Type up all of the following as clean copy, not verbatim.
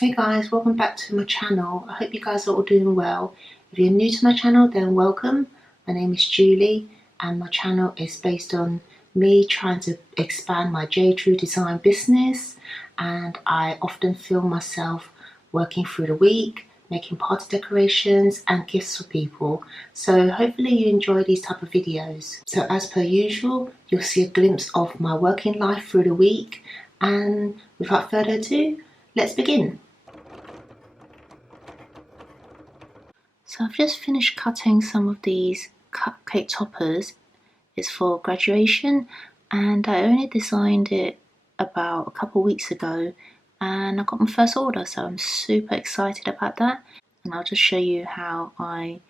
Hey guys, welcome back to my channel. I hope you guys are all doing well. If you're new to my channel, then welcome. My name is Julie and my channel is based on me trying to expand my Jtru design business, and I often film myself working through the week, making party decorations and gifts for people. So hopefully you enjoy these type of videos. So as per usual, you'll see a glimpse of my working life through the week, and without further ado, let's begin. So I've just finished cutting some of these cupcake toppers. It's for graduation and I only designed it about a couple of weeks ago and I got my first order, so I'm super excited about that. And I'll just show you how I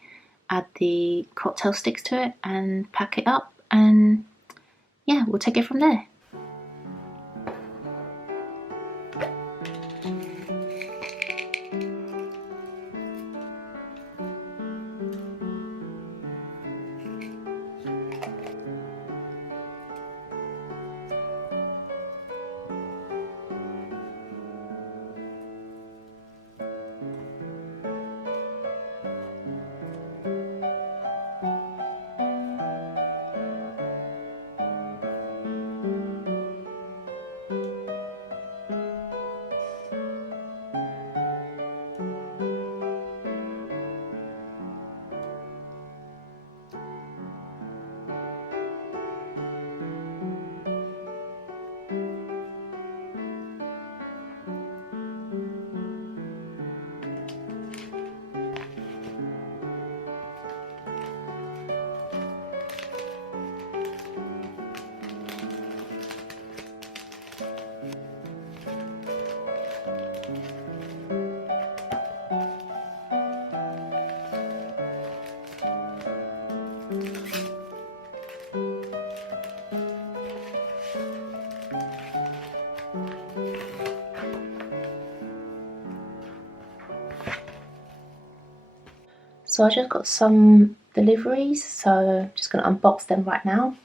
add the cocktail sticks to it and pack it up, and yeah, we'll take it from there. So I just got some deliveries, so I'm just going to unbox them right now.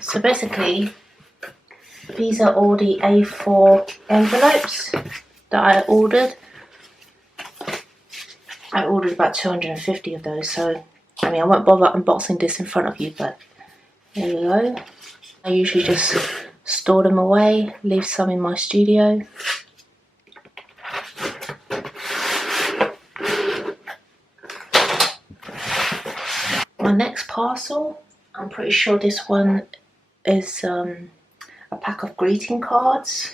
So basically, these are all the A4 envelopes that I ordered. I ordered about 250 of those, so I mean I won't bother unboxing this in front of you, but there we go. I usually just store them away, leave some in my studio. My next parcel, I'm pretty sure this one is a pack of greeting cards.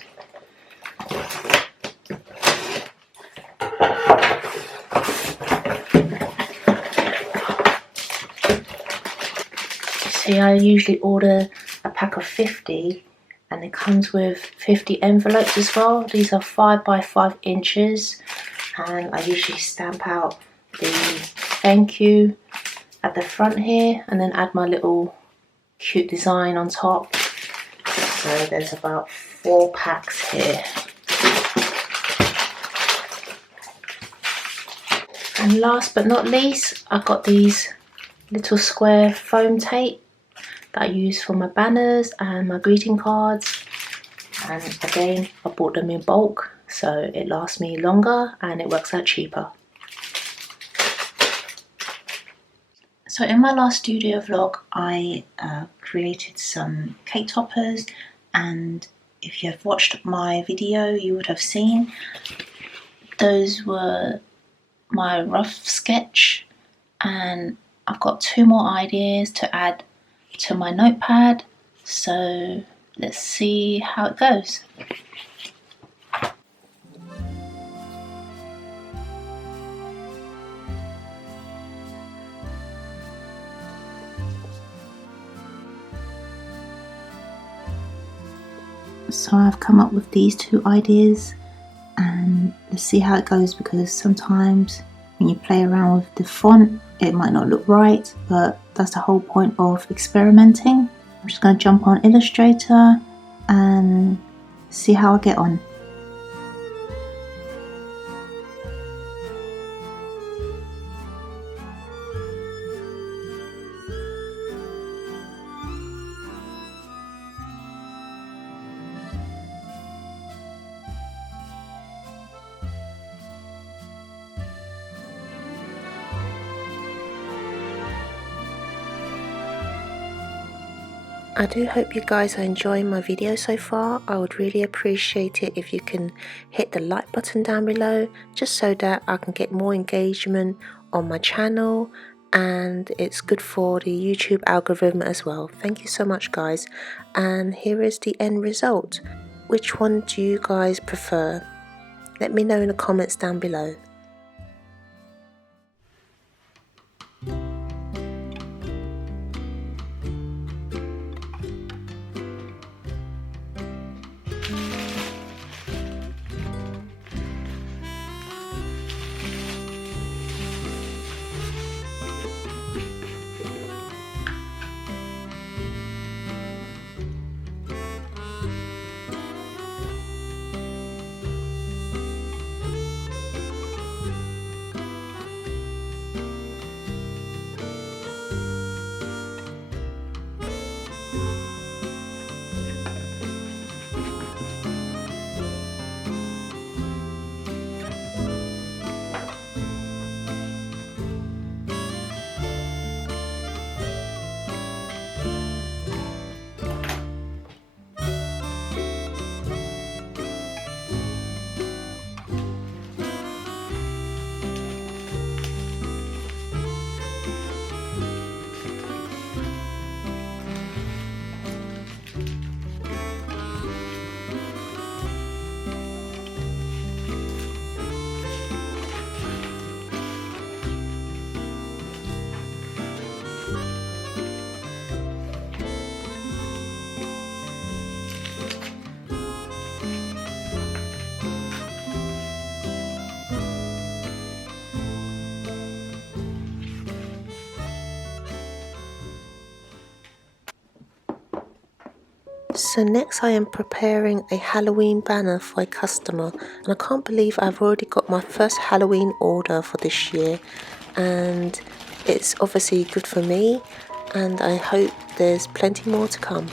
See, I usually order a pack of 50 and it comes with 50 envelopes as well. These are 5 by 5 inches and I usually stamp out the thank you at the front here and then add my little cute design on top. So there's about 4 packs here. And last but not least, I got these little square foam tape that I use for my banners and my greeting cards, and again I bought them in bulk so it lasts me longer and it works out cheaper. So in my last studio vlog I created some cake toppers, and if you have watched my video you would have seen those were my rough sketch, and I've got 2 more ideas to add to my notepad, so let's see how it goes. So I've come up with these 2 ideas and let's see how it goes, because sometimes when you play around with the font it might not look right, but that's the whole point of experimenting. I'm just going to jump on Illustrator and see how I get on. I do hope you guys are enjoying my video so far. I would really appreciate it if you can hit the like button down below, just so that I can get more engagement on my channel, and it's good for the YouTube algorithm as well. Thank you so much, guys. And here is the end result. Which one do you guys prefer? Let me know in the comments down below. So next I am preparing a Halloween banner for a customer, and I can't believe I've already got my first Halloween order for this year, and it's obviously good for me, and I hope there's plenty more to come.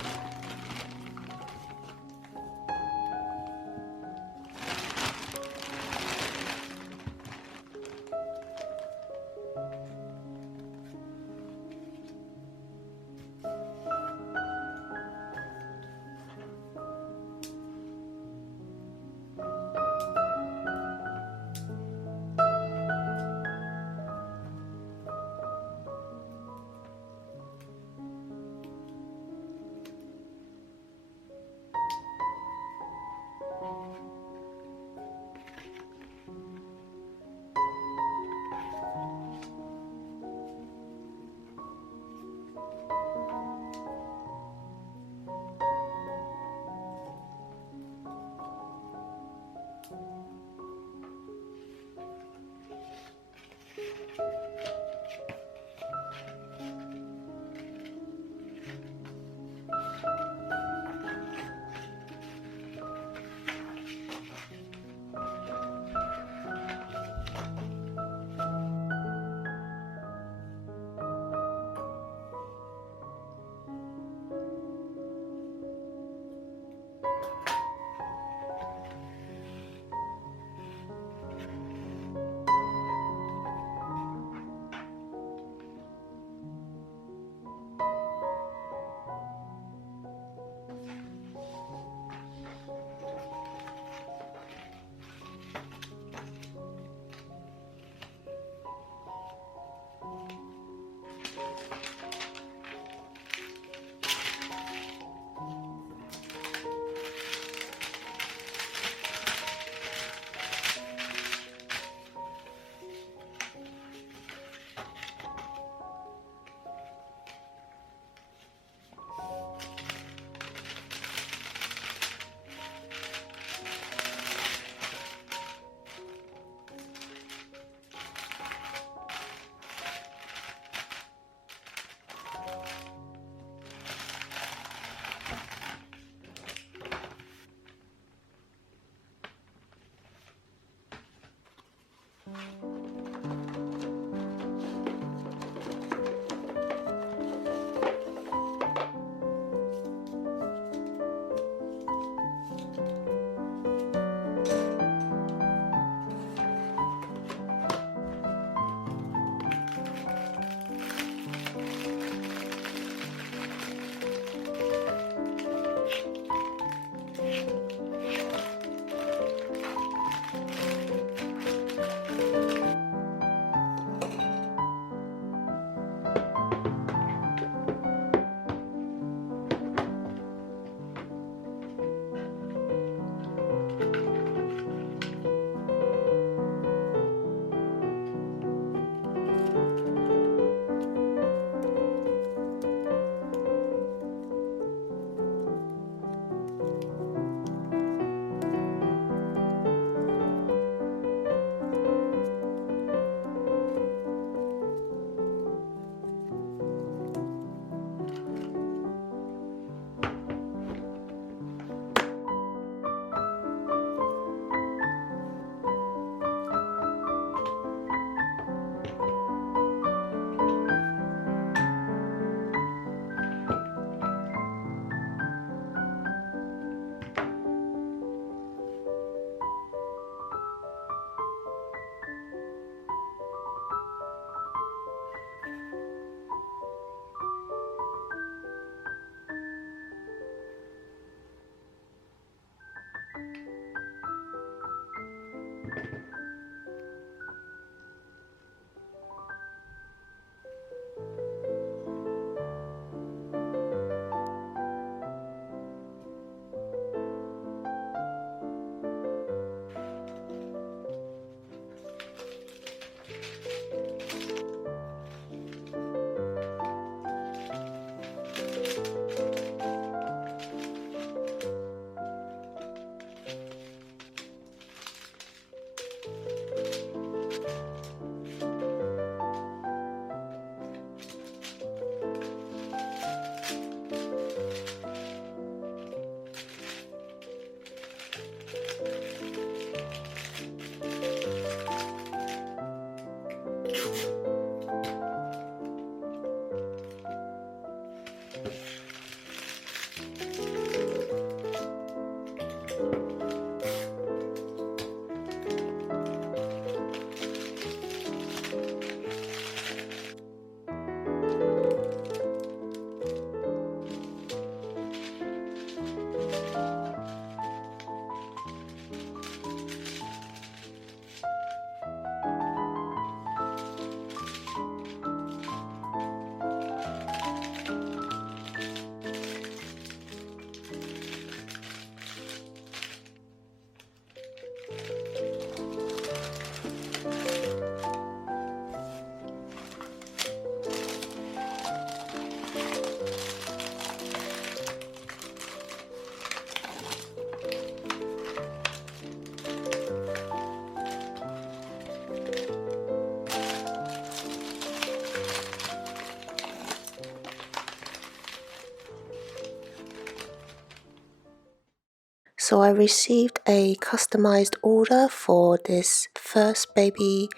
So I received a customized order for this first baby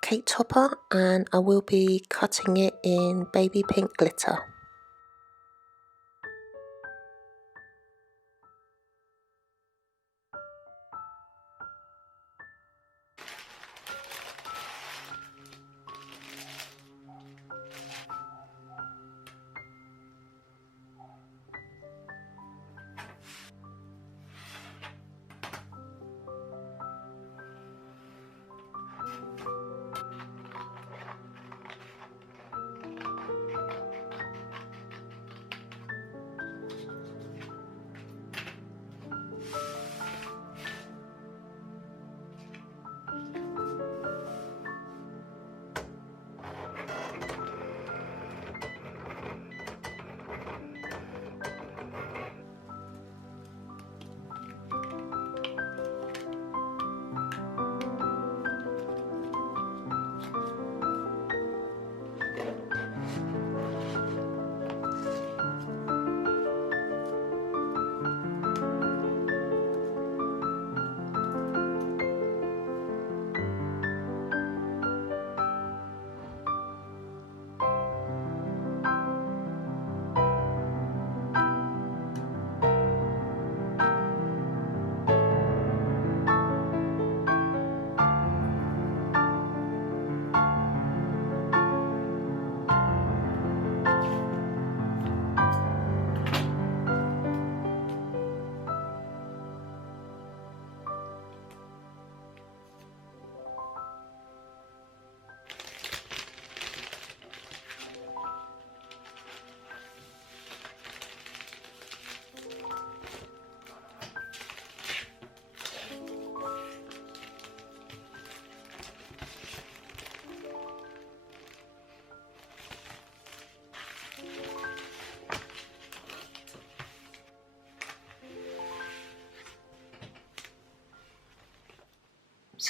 cake topper, and I will be cutting it in baby pink glitter.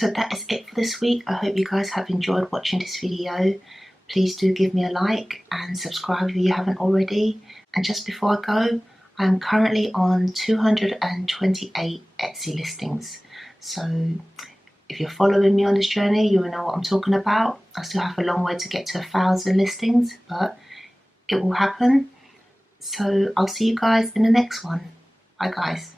So that is it for this week. I hope you guys have enjoyed watching this video. Please do give me a like and subscribe if you haven't already. And just before I go, I'm currently on 228 Etsy listings. So if you're following me on this journey, you will know what I'm talking about. I still have a long way to get to 1,000 listings, but it will happen. So I'll see you guys in the next one. Bye guys.